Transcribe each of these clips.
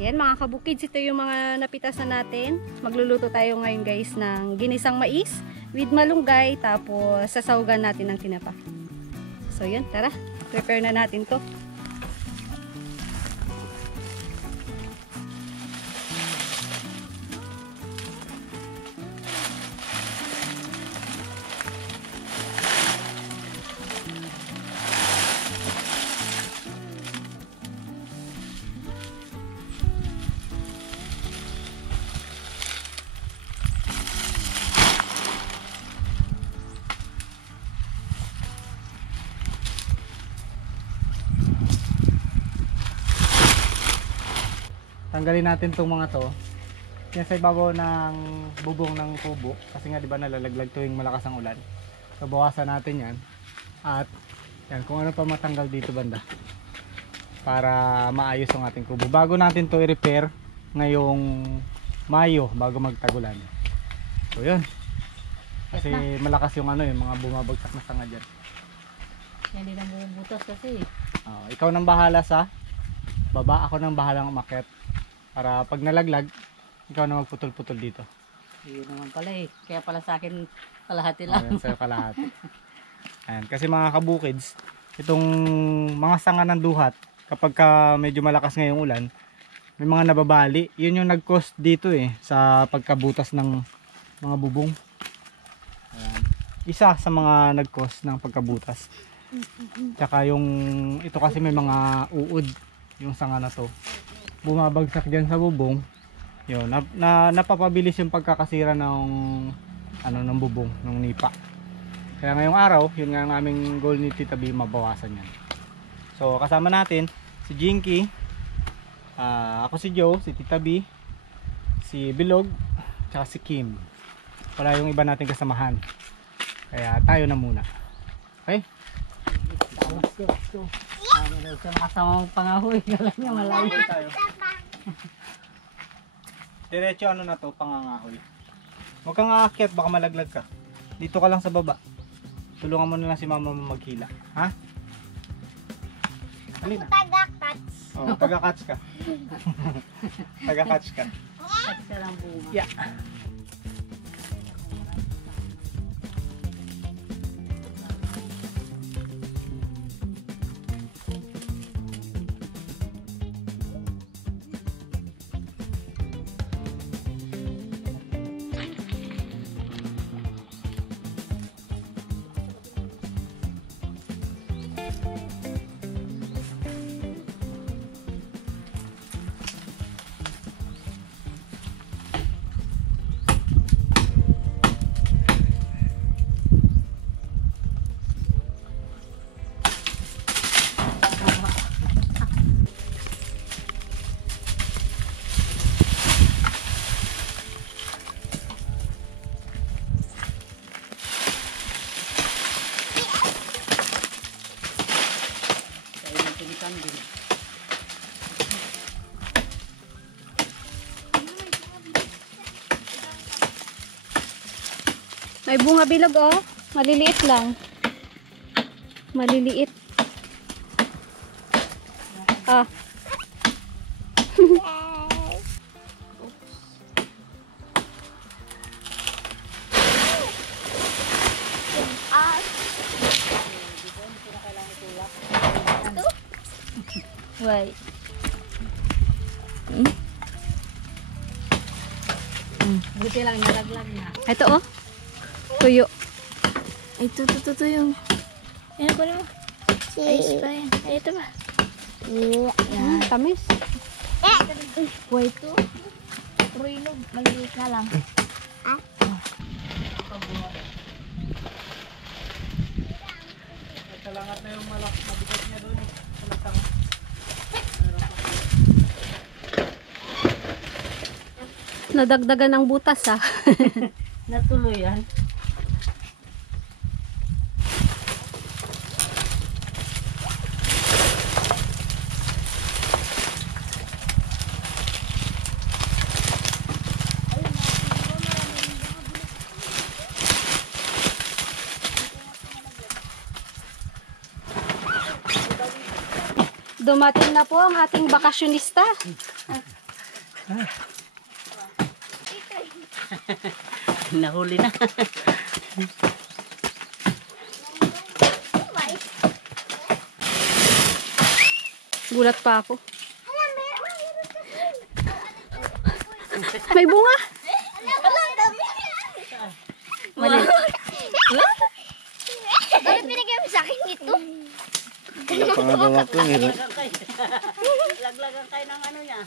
Ayan mga kabukids, ito yung mga napitasan natin. Magluluto tayo ngayon guys ng ginisang mais with malunggay, tapos sasawgan natin ng tinapa. So yun, tara, prepare na natin to. Tanggalin natin itong mga to. Yan sa ibabaw ng bubong ng kubo. Kasi nga diba nalalaglag tuwing malakas ang ulan. So bawasan natin yan. At yan, kung ano pa matanggal dito banda. Para maayos ang ating kubo. Bago natin to i-repair ngayong Mayo bago magtagulan. So yun. Kasi malakas yung ano yung mga bumabagsak na sanga dyan. Hindi na bumubutas kasi. Ikaw nang bahala sa baba. Ako nang bahalang umakyat. Para pag nalaglag, ikaw na magputol-putol dito. Yun naman pala eh. Kaya pala sa akin kalahati lang. Ayan, sa'yo kalahati. Ayan, kasi mga kabukids, itong mga sanga ng duhat, kapag ka medyo malakas ngayong ulan, may mga nababali. Yun yung nag-cause dito eh, sa pagkabutas ng mga bubong. Ayan. Isa sa mga nag-cause ng pagkabutas. Tsaka yung, ito kasi may mga uod, yung sanga na to. Bumabagsak dyan sa bubong, yun, napapabilis yung pagkakasira ng ng bubong, ng nipa. Kaya ngayong araw, yun nga ang aming goal ni Tita B, mabawasan yan. So kasama natin si Jinky, ako si Joe, si Tita B, si Bilog, tsaka si Kim. Wala yung iba nating kasamahan. Kaya tayo na muna. Okay? Let's go. Ano daw sa nakasamang pangahoy. Alam niya malayo tayo. Diretso ano na to, pangangahoy. Huwag kang aakyat, baka malaglag ka. Dito ka lang sa baba. Tulungan mo na lang si mama mo maghila. Ha? Halina. Taga-catch. Oo, taga-catch ka. Taga-catch ka. Kasi sa lang bunga. Yeah. May bunga bilog oh. Maliliit lang. Maliliit. Ah. Why? Buti lang nalaglag na. Ito oh. Tuyo. Ay, ito yung... Ayan, kunin mo. Ayos pa yan. Ay, ito ba? Yan, tamis. Wait, ito. Ruinog. Maliit na lang. Talangat na yung mabigat niya doon eh. Nadagdagan ng butas ah. Natuloy yan. Dumating na po ang ating bakasyonista. Nahuli na. Gulat pa ako. May bunga. Mali. Bakit pinigay mo sa akin ito? Pangagawa ko eh. Laglagan kayo ng ano niya.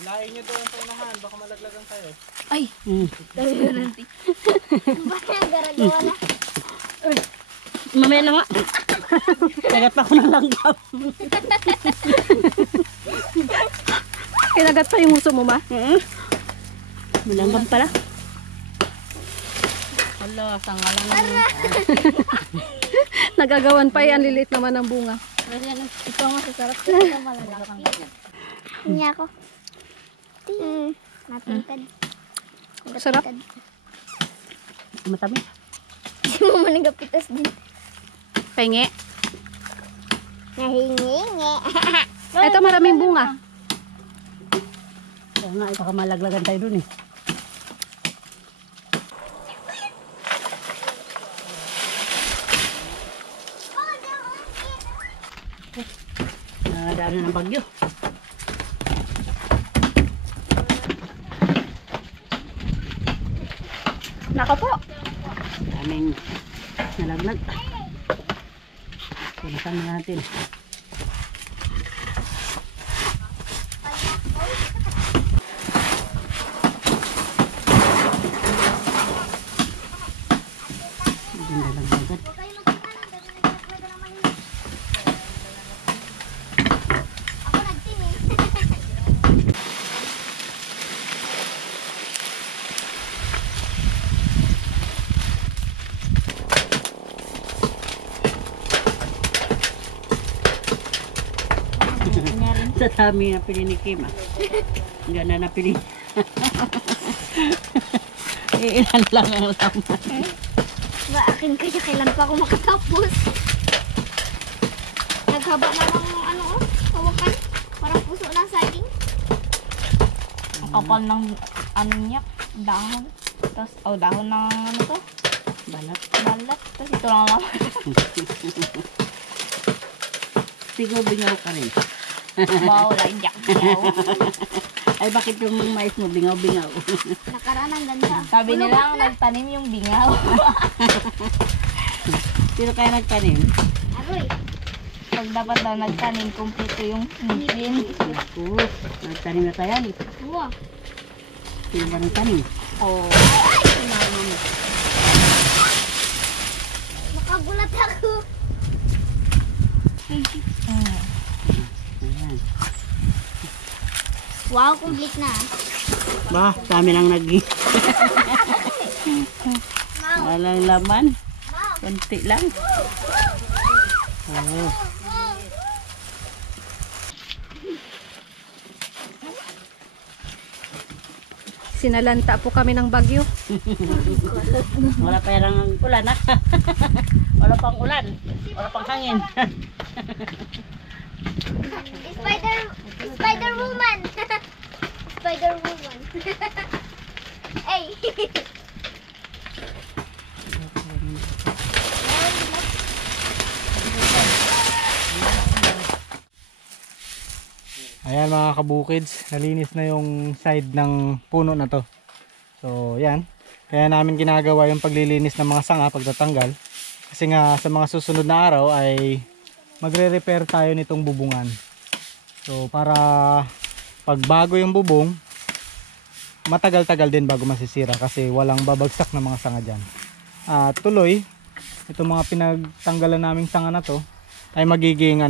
Lain nyo doon sa unahan, baka malaglagan kayo. Ay. Bakit ang garagawa na? Mamaya na nga. Lagat pa ako ng langgam. Kinagat pa yung uso mo, ma? May langgam pala. Wala, sanga lang. Nagagawan pa yan. Lilit naman ang bunga. Ito ang masasarap. Ito ang malalaki. Hindi ako. Natintad. Sarap. Matamis. Hindi mo manigapitas din. Pahingi. Nahingi-ngi. Ito maraming bunga. Kaya nga, baka malaglagan tayo dun eh. Nakadaan na ng bagyo. Naka po. Daming nalaglag. Punasan na natin. Hindi nalaglagan. Ako nagtinig. Sa dami na pili ni Kim ah. Hindi na napili. Ilan lang ang laman. Ba, akin kaya kailan pa ako makatapos? Naghaba na lang yung ano oh, hawakan. Parang puso ng saging. Ang kapal ng ano niya, dahon. Tapos, dahon ng ano to? Balat. Balat. Tapos ito lang naman. Sigaw bingaw ka rin. Wow, lagyak. Wow. Ay bakit yung mais mo bingaw-bingaw? Nakaraan ang ganda. Sabi nila, nagtanim yung bingaw. Sino kaya nagtanim? Aroy. Pag dapat daw nagtanim, kumpleto yung ngipin. Oo, nagtanim na tayo. Wow. Sino ba nagtanim? Oh. Makagulat ako. Ayan. Wow, complete na. Ba, dami lang nag walang laman. Kunti lang. Oo. Sinalanta po kami ng bagyo. Wala pa yung ulan ha. Wala pang ulan. Wala pang hangin. Spider woman. Spider woman. Hey. Ayan mga kabukids, nalinis na yung side ng puno na to. So yan, kaya namin ginagawa yung paglilinis ng mga sanga pagtatanggal. Kasi nga sa mga susunod na araw ay magre-repair tayo nitong bubungan. So para pag bago yung bubong, matagal-tagal din bago masisira kasi walang babagsak na mga sanga dyan. Tuloy, itong mga pinagtanggalan naming sanga na to ay magiging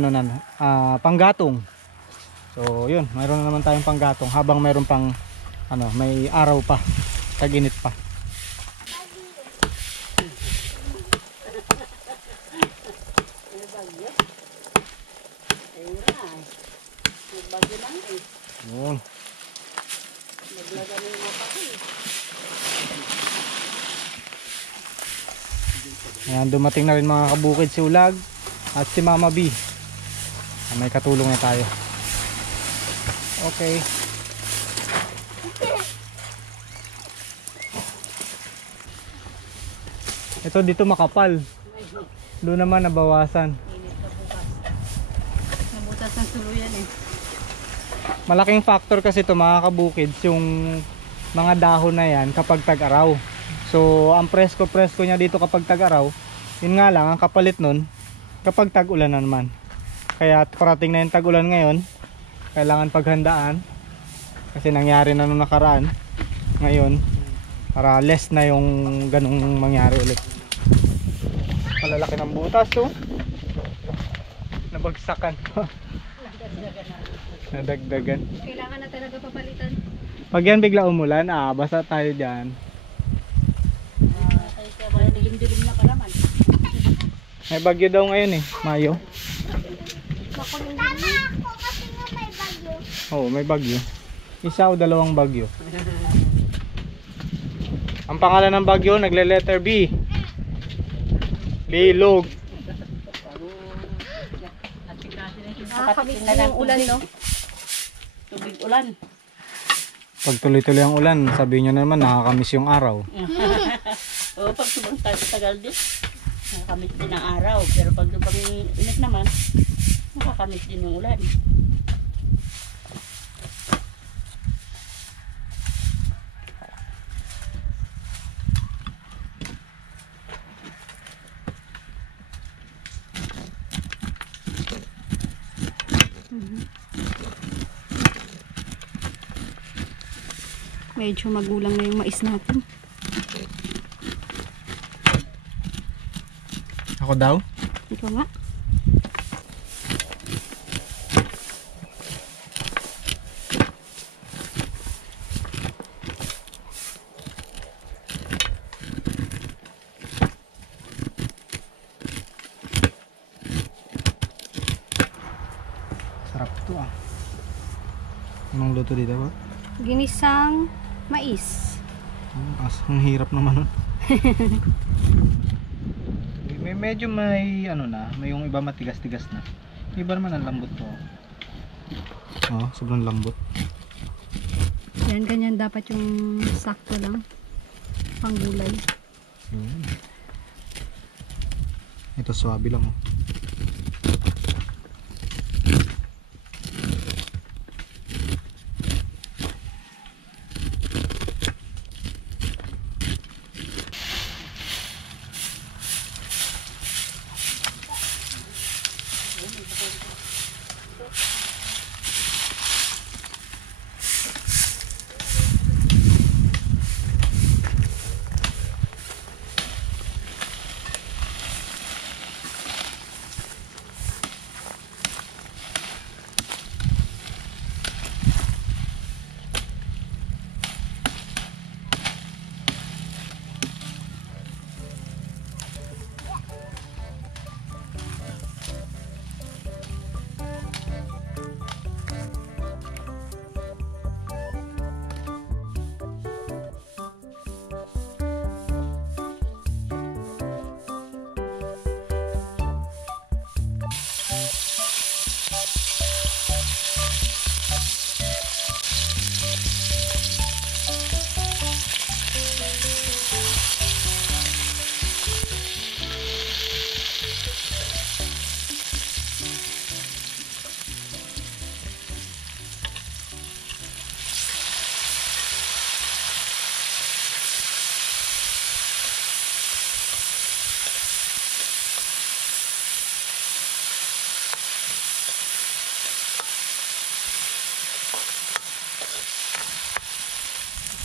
panggatong. So yun, mayroon na naman tayong panggatong habang mayroon pang may araw pa, tag-init pa. Yun. Ayan, dumating na rin mga kabukid si Ulag at si Mama B. May katulong na tayo. Okay. Ito dito makapal. Doon naman nabawasan. Nabutas ng tuluyan eh. Malaking factor kasi ito mga kabukids, yung mga dahon na yan kapag tag-araw. So ang presko-presko niya dito kapag tag-araw, yun nga lang, ang kapalit nun kapag tag-ulan na naman. Kaya parating na yung tag-ulan ngayon, kailangan paghandaan kasi nangyari na nung nakaraan ngayon para less na yung ganong mangyari ulit. Malalaki ng butas oh. Nabagsakan pa. Nadagdagan. Kailangan na talaga papalitan. Pag yan bigla umulan, basa tayo dyan. Kaya dilim-dilim na pa naman. May bagyo daw ngayon eh, Mayo. Tama ako kasi nga may bagyo. Oo, may bagyo. Isa o dalawang bagyo. Ang pangalan ng bagyo, nagle-letter B. Bilog. Nakakabit din yung ulan, no? Tubig ulan. Pag tuloy-tuloy ang ulan, sabihin nyo naman nakakamiss yung araw. Oo, pag subang tagal din, nakakamit din ang araw. Pero pag subang init naman, nakakamit din yung ulan. Medyo magulang na yung mais natin. Ako daw? Ito nga. Sarap to ah. Anong luto dito ba? Ginisang mais. Ang hirap naman nun. Medyo may ano na, may yung iba matigas-tigas na. Iba naman ang lambot to. Sobrang lambot. Yan, ganyan dapat yung sakto lang. Pang gulay. Ito swabe lang oh.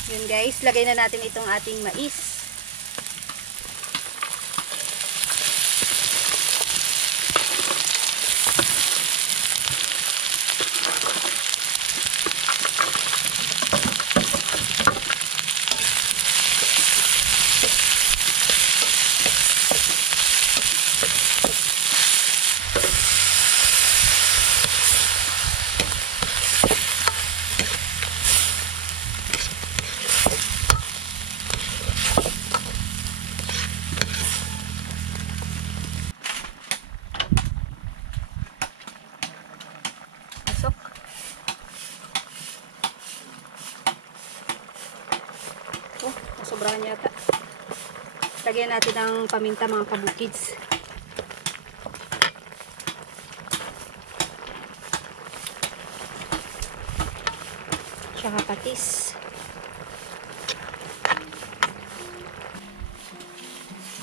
Yun guys, lagay na natin itong ating mais. naman yata. Lagyan natin ng paminta mga kabukids. Tsaka patis.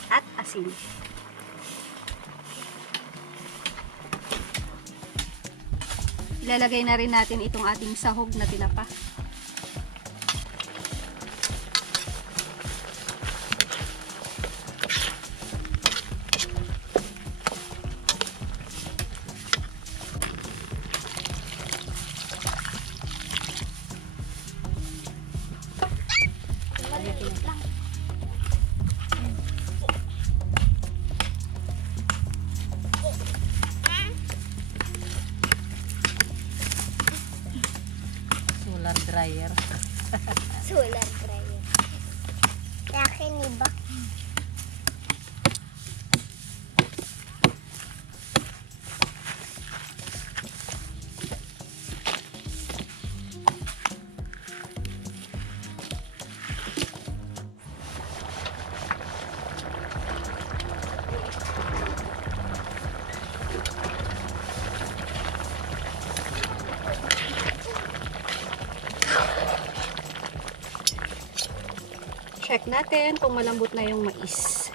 At asin. Ilalagay na rin natin itong ating sahog na tinapa. Solar dryer. Solar dryer. Akin iba. Check natin kung malambot na yung mais.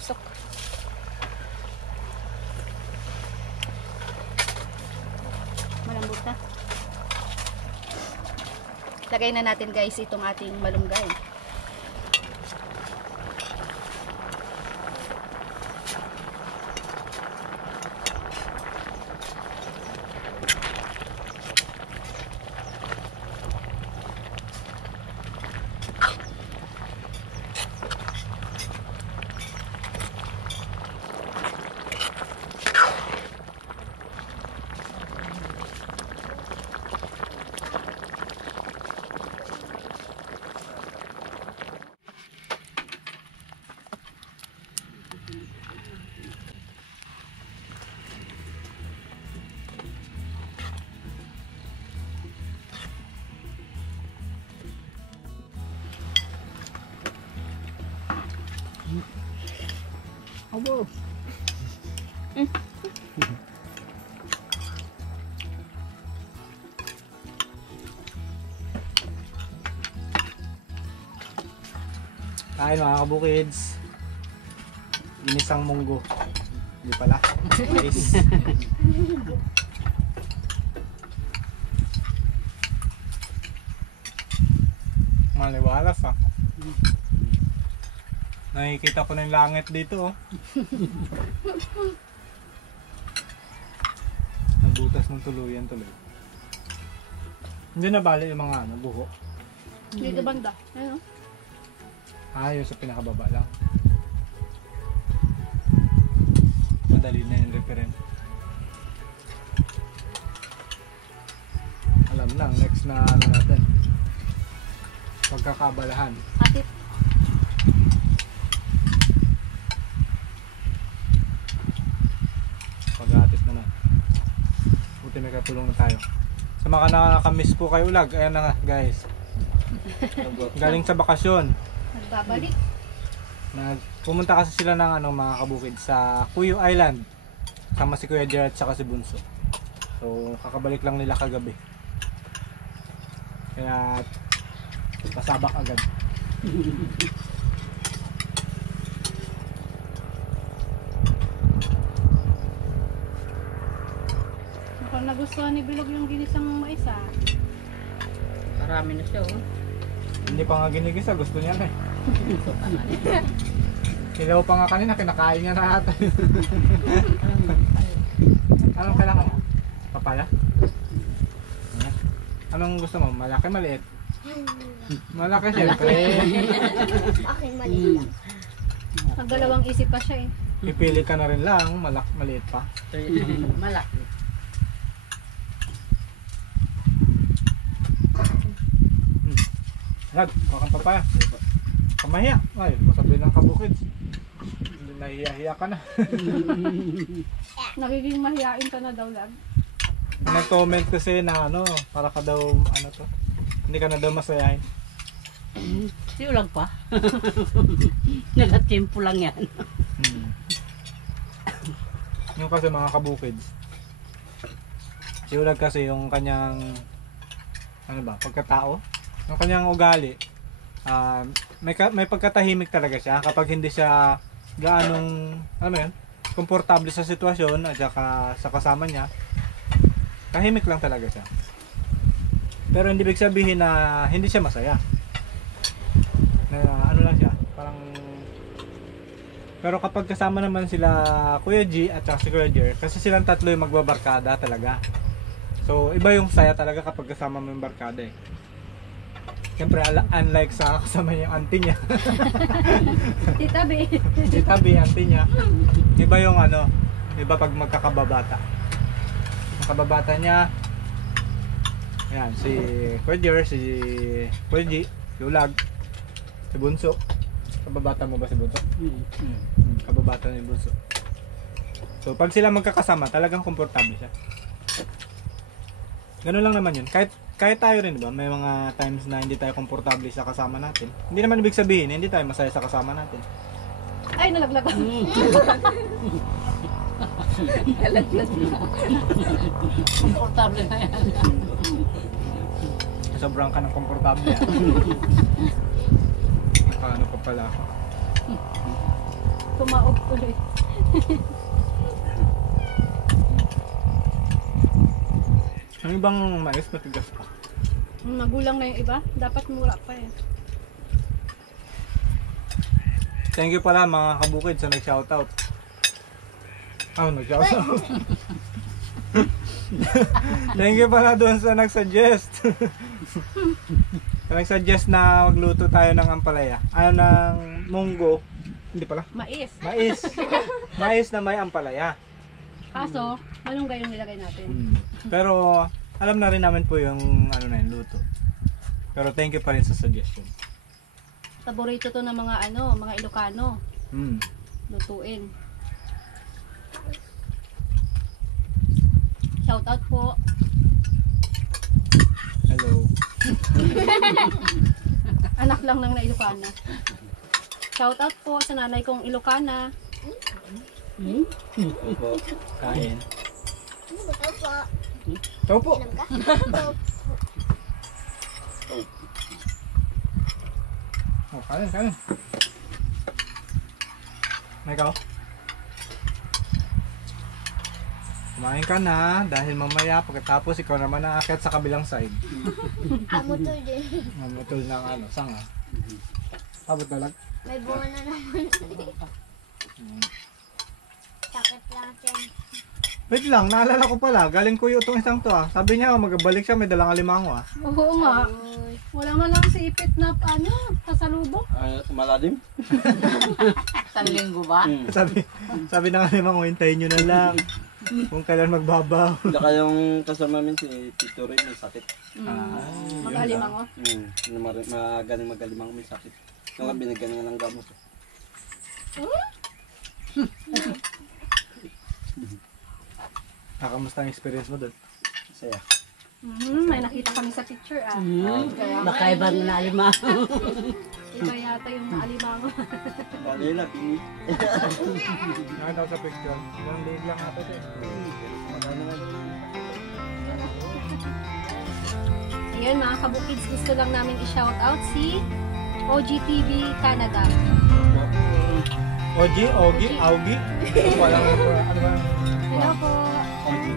Usok. Malambot na. Lagay na natin guys itong ating malunggay. Abo. Kain mga kabukids. Ginisang munggo. Hindi pala. Mais. Maliwalas ah. Nakikita ko na yung langit dito oh. Nabutas ng tuluyan tuloy. Hindi na bali yung mga buho. Dito banda. Ayun. Ayos sa pinakababa lang. Madali na yung referent. Alam lang, next na ano natin. Pagkakabalahan. Atit. Pag-aatis naman. Buti may katulong na tayo. Sa mga nakakamiss po kayo ulag, ayan na nga guys. Galing sa bakasyon. Nagbabalik. Pumunta kasi sila ng mga kabukid sa Cuyo Island. Sama si Kuya Gerard at si Bunso. So kakabalik lang nila kagabi. Kaya pasabak agad. Mukhang nagustuhan ni Bilog yung ginisang mais ah. Marami na siya, oh. Hindi pa nga ginigisa, gusto niya na eh. Hilaw pa nga kanina, kinakain niya na ata. Anong kailangan mo? Papaya? Anong gusto mo? Malaki, maliit? Malaki siyempre. Akin mali lang. Nagdalawang isip pa siya eh. Pipili ka na rin lang, maliit pa. Malaki. Rag, bakang papaya. Kamahiya. Ay, masabi ng kabukid. Nahiya-hiya ka na. Nagiging mahihain ka na daw, Lag. May nag-comment kasi na ano, para ka daw, ano to, hindi ka na daw masayahin. Siulag pa. Nagatimpo lang yan. Yung kasi mga kabukids, si Ulag kasi yung kanyang, ano ba, pagkatao, yung kanyang ugali, may pagkatahimik talaga siya kapag hindi siya gaanong, ano mo yun, komportable sa sitwasyon at saka sa kasama niya. Tahimik lang talaga siya. Pero hindi ibig sabihin na hindi siya masaya. Na ano lang siya, parang. Pero kapag kasama naman sila Kuya G at saka si Kuya Jer, kasi silang tatlo yung magbabarkada talaga. So iba yung saya talaga kapag kasama mo yung barkada eh. Siyempre unlike sa kasama niya yung auntie niya. Tita B. Si Tabi, auntie niya. Iba yung ano, iba pag magkakababata. Kababata niya, yan, si Kuya Jer, si Kuya G, si Ulag, si Bunso. Kababata mo ba si Bunso? Kababata ni Bunso. So pag sila magkakasama, talagang komportable siya. Ganun lang naman yun. Kahit tayo rin, diba? May mga times na hindi tayo komportable sa kasama natin. Hindi naman ibig sabihin, hindi tayo masaya sa kasama natin. Ay, nalaglag ako. Komportable na yan. Sobrang ka ng komportable yan. Ano pa pala ako? Tumaob ulit. Ano bang mais matigas pa? Magulang na yung iba. Dapat mura pa eh. Thank you pala mga kabukid sa nag-shoutout. Nag-shoutout. Thank you pala doon sa nag-suggest. Nag-suggest na magluto tayo ng ampalaya. Ng munggo. Hindi pala. Mais. Mais. Mais na may ampalaya. Kaso, malunggay yung nilagay natin. Pero alam na rin namin po yung ano na yun, luto. Pero thank you pa rin sa suggestion. Paborito to ng mga mga Ilocano. Lutuin. Shout out po. Hello. Anak lang ng Ilocana. Shout out po sa nanay kong Ilocana. Kain. Ito po. Oh, kain. May ikaw? Kumain ka na dahil mamaya pagkatapos ikaw naman aakyat sa kabilang side. Amutol din. Mamutol ng sanga. Abot na lang. May bunga na naman. Sakit lang siya. Wait lang, naalala ko pala, galing ko yung itong isang to Sabi niya, magbalik siya, may dalang alimango Oo nga. Wala man lang si ipit na pasalubong. Malalim? Isang linggo ba? Sabi ng alimango, hintayin nyo na lang. Kung kailan magbabaw. Saka yung kasama namin si Tito Ray may sakit. Mag-alimango. Magaling magalimang may sakit. Yung binigyan nga ng gamot. Kamusta ang experience mo doon? Saya. May nakita kami sa picture Baka ibang na lima. Iba yata yung alimango. Kanila, pingit. Nakita ko sa picture. Ilang liig lang ata ito Ayun mga kabukids, gusto lang namin i-shout out si OGTV Canada. Ogie? Augie? Walang ano ba? Hello po.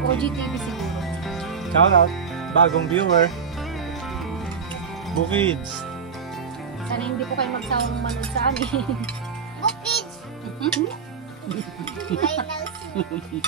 OGTV siguro. Shout out. Bagong viewer. Bukids. Sana hindi po kayo magsawang manood sa amin. Bukid! I love you.